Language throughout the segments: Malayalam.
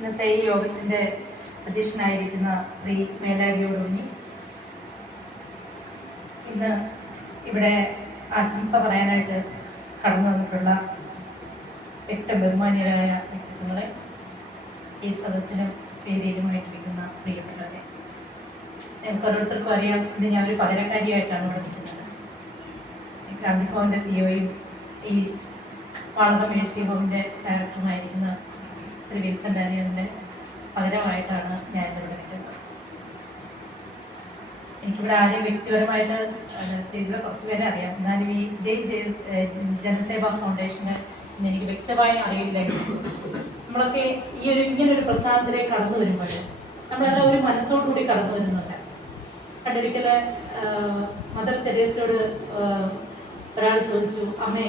ഇന്നത്തെ ഈ യോഗത്തിൻ്റെ അധ്യക്ഷനായിരിക്കുന്ന ശ്രീ മേലാവിയോടുണ്ണി, ഇന്ന് ഇവിടെ ആശംസ പറയാനായിട്ട് കടന്നു വന്നിട്ടുള്ള ഏറ്റവും ബഹുമാന്യരായ വ്യക്തിത്വങ്ങളെ, ഈ സദസ്സിനും വേദിയിലുമായിട്ടിരിക്കുന്ന പ്രിയപ്പെട്ടവരെ, നമുക്ക് ഓരോരുത്തർക്കും അറിയാം, ഇന്ന് ഞാനൊരു പകരക്കാരിയായിട്ടാണ് ഇവിടെ നിൽക്കുന്നത്. ഗാന്ധി ഭവൻ്റെ സിഒയും ഈ വാളകം മേഴ്സി ഹോമിൻ്റെ ഡയറക്ടറുമായിരിക്കുന്ന ശ്രീ വിൻസെൻ്റ് ഡാനിയലിൻ്റെ പകരമായിട്ടാണ് ഞാൻ ഇവിടെ നിൽക്കുന്നത്. എനിക്കിവിടെ ആരെയും വ്യക്തിപരമായിട്ട് സ്റ്റേജിലെ കുറച്ച് പേരെ അറിയാം, എന്നാലും ഈ ജനസേവാ ഫൗണ്ടേഷന് ഇന്ന് എനിക്ക് വ്യക്തമായി അറിയില്ലെങ്കിൽ നമ്മളൊക്കെ ഇങ്ങനൊരു പ്രസ്ഥാനത്തിലേക്ക് കടന്നു വരുമ്പോൾ നമ്മളെല്ലാം ഒരു മനസ്സോടുകൂടി കടന്നു വരുന്നുണ്ട്. പണ്ടൊരിക്കൽ മദർ തെരേസയോട് ഒരാൾ ചോദിച്ചു, അമ്മേ,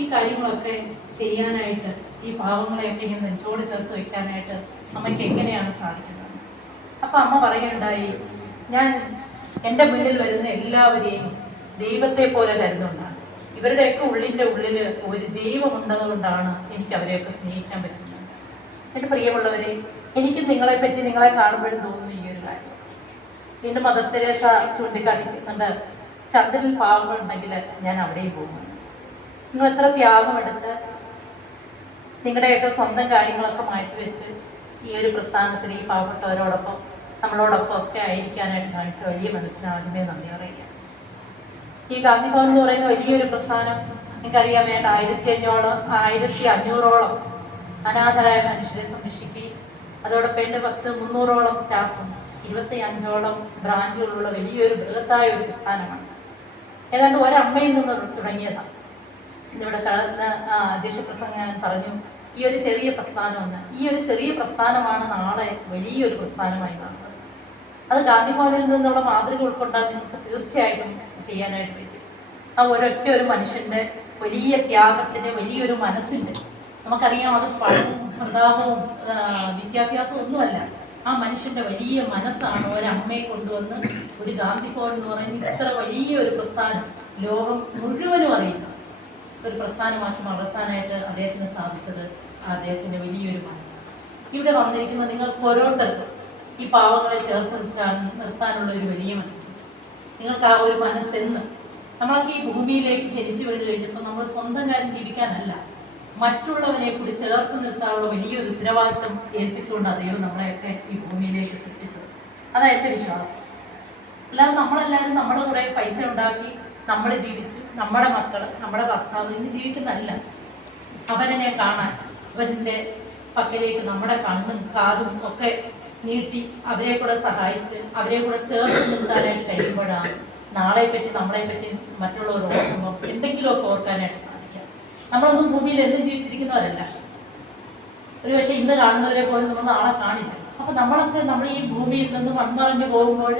ഈ കാര്യങ്ങളൊക്കെ ചെയ്യാനായിട്ട്, ഈ പാവങ്ങളെയൊക്കെ ഇങ്ങനെ നെഞ്ചോട് ചേർത്ത് വയ്ക്കാനായിട്ട് അമ്മയ്ക്ക് എങ്ങനെയാണ് സാധിക്കുന്നത്? അപ്പം അമ്മ പറയുകയുണ്ടായി, ഞാൻ എൻ്റെ മുന്നിൽ വരുന്ന എല്ലാവരെയും ദൈവത്തെ പോലെ കരുതുന്നതാണ്. ഇവരുടെയൊക്കെ ഉള്ളിൻ്റെ ഉള്ളിൽ ഒരു ദൈവമുണ്ടതുകൊണ്ടാണ് എനിക്ക് അവരെയൊക്കെ സ്നേഹിക്കാൻ പറ്റുന്നത്. എൻ്റെ പ്രിയമുള്ളവരെ, എനിക്കും നിങ്ങളെപ്പറ്റി നിങ്ങളെ കാണുമ്പോഴും തോന്നുന്നു ഈ ഒരു കാര്യം. വീണ്ടും മദർ തെരേസ ചൂണ്ടിക്കാണിക്കുന്നുണ്ട്, ചന്ദ്രനിൽ പാവങ്ങളുണ്ടെങ്കിൽ ഞാൻ അവിടെയും പോകുന്നു. നിങ്ങൾ എത്ര ത്യാഗമെടുത്ത് നിങ്ങളുടെയൊക്കെ സ്വന്തം കാര്യങ്ങളൊക്കെ മാറ്റിവെച്ച് ഈ ഒരു പ്രസ്ഥാനത്തിൽ ഈ പാവപ്പെട്ടവരോടൊപ്പം നമ്മളോടൊപ്പം ഒക്കെ ആയിരിക്കാനായിട്ട് കാണിച്ച വലിയ മനസ്സിന് ആദ്യമേ നന്ദി പറയുക. ഈ ഗാന്ധി ഭവൻ എന്ന് പറയുന്ന വലിയൊരു പ്രസ്ഥാനം നിങ്ങൾക്കറിയാൻ വേണ്ട 1500ഓളം അനാഥരായ മനുഷ്യരെ സംരക്ഷിക്കുകയും അതോടൊപ്പം 300ഓളം സ്റ്റാഫും 25ഓളം ബ്രാഞ്ചുകളുള്ള വലിയൊരു ബൃഹത്തായ ഒരു പ്രസ്ഥാനമാണ്. ഏതാണ്ട് ഒരമ്മയിൽ നിന്ന് തുടങ്ങിയതാണ്. ഇന്നിവിടെ കടന്ന അധ്യക്ഷ പ്രസംഗം ഞാൻ പറഞ്ഞു, ഈ ഒരു ചെറിയ പ്രസ്ഥാനമെന്ന്. ഈ ഒരു ചെറിയ പ്രസ്ഥാനമാണ് നാളെ വലിയൊരു പ്രസ്ഥാനമായി മാറുന്നത്. അത് ഗാന്ധി ഭവനിൽ നിന്നുള്ള മാതൃക ഉൾക്കൊണ്ടാൽ നിങ്ങൾക്ക് തീർച്ചയായിട്ടും ചെയ്യാനായിട്ട് പറ്റും. ആ ഒരൊറ്റ ഒരു മനുഷ്യൻ്റെ വലിയ ത്യാഗത്തിൻ്റെ വലിയൊരു മനസ്സിൻ്റെ, നമുക്കറിയാം, അത് പണവും പ്രതാപവും വിദ്യാഭ്യാസവും ഒന്നുമല്ല. ആ മനുഷ്യൻ്റെ വലിയ മനസ്സാണ് ഒരമ്മയെ കൊണ്ടുവന്ന് ഒരു ഗാന്ധി ഭവൻ എന്ന് പറയുന്ന ഇത്ര വലിയൊരു പ്രസ്ഥാനം ലോകം മുഴുവനും അറിയുന്ന ഒരു പ്രസ്ഥാനമാക്കി വളർത്താനായിട്ട് അദ്ദേഹത്തിന് സാധിച്ചത് അദ്ദേഹത്തിൻ്റെ വലിയൊരു മനസ്സ്. ഇവിടെ വന്നിരിക്കുന്ന നിങ്ങൾക്ക് ഓരോരുത്തർക്കും ഈ പാവങ്ങളെ ചേർത്ത് നിർത്താനുള്ള ഒരു വലിയ മനസ്സ്. നിങ്ങൾക്ക് ആ ഒരു മനസ്സെന്ന് നമ്മളൊക്കെ ഈ ഭൂമിയിലേക്ക് ജനിച്ചു വീണ് കഴിഞ്ഞപ്പോൾ നമ്മൾ സ്വന്തം കാര്യം ജീവിക്കാനല്ല, മറ്റുള്ളവനെ കൂടി ചേർത്ത് നിർത്താനുള്ള വലിയൊരു ഉത്തരവാദിത്വം ഏൽപ്പിച്ചുകൊണ്ട് ദൈവം നമ്മളെയൊക്കെ ഈ ഭൂമിയിലേക്ക് സൃഷ്ടിച്ചത്. അതാണ് എൻ്റെ വിശ്വാസം. അല്ലാതെ നമ്മളെല്ലാവരും നമ്മുടെ കുറേ പൈസ ഉണ്ടാക്കി നമ്മൾ ജീവിച്ചു, നമ്മുടെ മക്കൾ, നമ്മുടെ ഭർത്താവ് ഇന്ന് ജീവിക്കുന്നതല്ല. അവനെ കാണാൻ, അവൻ്റെ പക്കലേക്ക് നമ്മുടെ കണ്ണും കാതും ഒക്കെ നീട്ടി അവരെ കൂടെ സഹായിച്ച് അവരെ കൂടെ ചേർത്ത് നിർത്താനായിട്ട് കഴിയുമ്പോഴാണ് നാളെപ്പറ്റി നമ്മളെപ്പറ്റി മറ്റുള്ളവർ ഓർക്കുമ്പോൾ എന്തെങ്കിലുമൊക്കെ ഓർക്കാനായിട്ട് സാധിക്കാം. നമ്മളൊന്നും ഭൂമിയിൽ എന്നും ജീവിച്ചിരിക്കുന്നവരല്ല. ഒരു പക്ഷേ ഇന്ന് കാണുന്നവരെ പോലും നമ്മൾ നാളെ കാണില്ല. അപ്പം നമ്മൾ ഈ ഭൂമിയിൽ നിന്ന് മൺമറഞ്ഞു പോകുമ്പോൾ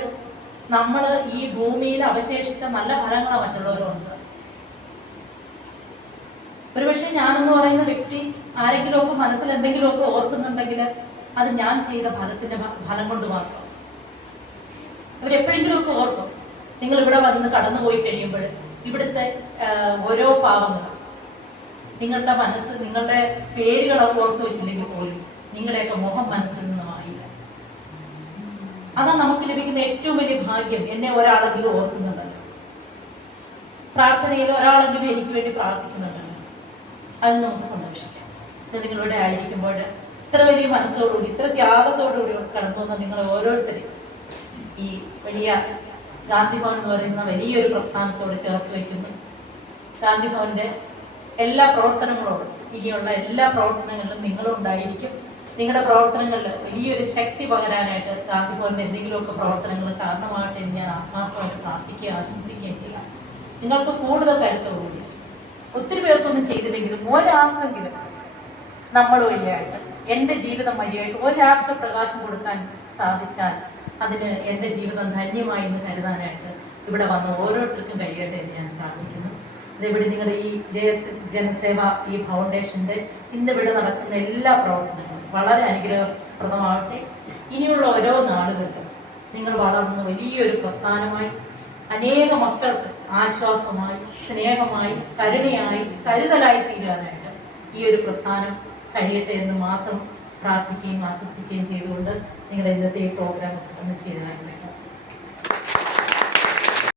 നമ്മൾ ഈ ഭൂമിയിൽ അവശേഷിച്ച നല്ല ഫലങ്ങളാണ് മറ്റുള്ളവരുണ്ട്. ഒരുപക്ഷെ ഞാനെന്ന് പറയുന്ന വ്യക്തി ആരെങ്കിലുമൊക്കെ മനസ്സിൽ എന്തെങ്കിലുമൊക്കെ ഓർക്കുന്നുണ്ടെങ്കിൽ അത് ഞാൻ ചെയ്ത ഫലം കൊണ്ട് മാത്രം. അവരെപ്പോഴെങ്കിലുമൊക്കെ ഓർക്കും. നിങ്ങൾ ഇവിടെ വന്ന് കടന്നുപോയി കഴിയുമ്പോൾ ഇവിടുത്തെ ഓരോ പാവങ്ങളും നിങ്ങളുടെ മനസ്സ്, നിങ്ങളുടെ പേരുകൾ ഓർത്തു വെച്ചില്ലെങ്കിൽ പോലും നിങ്ങളുടെയൊക്കെ മുഖം മനസ്സിൽ നിന്ന് മാറിയില്ല. അതാണ് നമുക്ക് ലഭിക്കുന്ന ഏറ്റവും വലിയ ഭാഗ്യം. എന്നെ ഒരാളെങ്കിലും ഓർക്കുന്നുണ്ടല്ലോ, പ്രാർത്ഥനയിൽ ഒരാളെങ്കിലും എനിക്ക് വേണ്ടി പ്രാർത്ഥിക്കുന്നുണ്ടല്ലോ, അത് നമുക്ക് സന്തോഷിക്കാം. ഇത് നിങ്ങളിവിടെ ആയിരിക്കുമ്പോൾ ഇത്ര വലിയ മനസ്സോടുകൂടി ഇത്ര ത്യാഗത്തോടുകൂടി കടന്നു വന്ന നിങ്ങൾ ഓരോരുത്തരും ഈ വലിയ ഗാന്ധി ഭവൻ എന്ന് പറയുന്ന വലിയൊരു പ്രസ്ഥാനത്തോട് ചേർത്ത് വയ്ക്കുന്നു. ഗാന്ധി ഭവന്റെ എല്ലാ പ്രവർത്തനങ്ങളോടും ഇനിയുള്ള എല്ലാ പ്രവർത്തനങ്ങളിലും നിങ്ങളും ഉണ്ടായിരിക്കും. നിങ്ങളുടെ പ്രവർത്തനങ്ങളിൽ വലിയൊരു ശക്തി പകരാനായിട്ട് ഗാന്ധി ഭവന്റെ എന്തെങ്കിലുമൊക്കെ പ്രവർത്തനങ്ങൾ കാരണമാകട്ടെ എന്ന് ഞാൻ ആത്മാർത്ഥമായിട്ട് പ്രാർത്ഥിക്കുകയും ആശംസിക്കുകയും ചെയ്യാം. നിങ്ങൾക്ക് കൂടുതൽ കരുത്തോടുകൂടി, ഒത്തിരി പേർക്കൊന്നും ചെയ്തില്ലെങ്കിലും ഒരാൾക്കെങ്കിലും നമ്മൾ വഴിയായിട്ട്, എൻ്റെ ജീവിതം വഴിയായിട്ട് ഒരാൾക്ക് പ്രകാശം കൊടുക്കാൻ സാധിച്ചാൽ അതിന് എൻ്റെ ജീവിതം ധന്യമായി എന്ന് കരുതാനായിട്ട് ഇവിടെ വന്ന ഓരോരുത്തർക്കും കഴിയട്ടെ എന്ന് ഞാൻ പ്രാർത്ഥിക്കുന്നു. അതിവിടെ നിങ്ങളുടെ ഈ ജനസേവ ഈ ഫൗണ്ടേഷൻ്റെ ഇന്നിവിടെ നടക്കുന്ന എല്ലാ പ്രവർത്തനങ്ങളും വളരെ അനുഗ്രഹപ്രദമാകട്ടെ. ഇനിയുള്ള ഓരോ നാളുകളിലും നിങ്ങൾ വളർന്ന് വലിയൊരു പ്രസ്ഥാനമായി അനേക മക്കൾക്ക് ആശ്വാസമായി, സ്നേഹമായി, കരുണയായി, കരുതലായി തീരാനായിട്ട് ഈ ഒരു പ്രസ്ഥാനം കഴിയട്ടെ എന്ന് മാത്രം പ്രാർത്ഥിക്കുകയും ആശംസിക്കുകയും ചെയ്തുകൊണ്ട് നിങ്ങളുടെ ഇന്നത്തെ ഈ പ്രോഗ്രാം ഒന്ന് ചെയ്തതായിരിക്കും.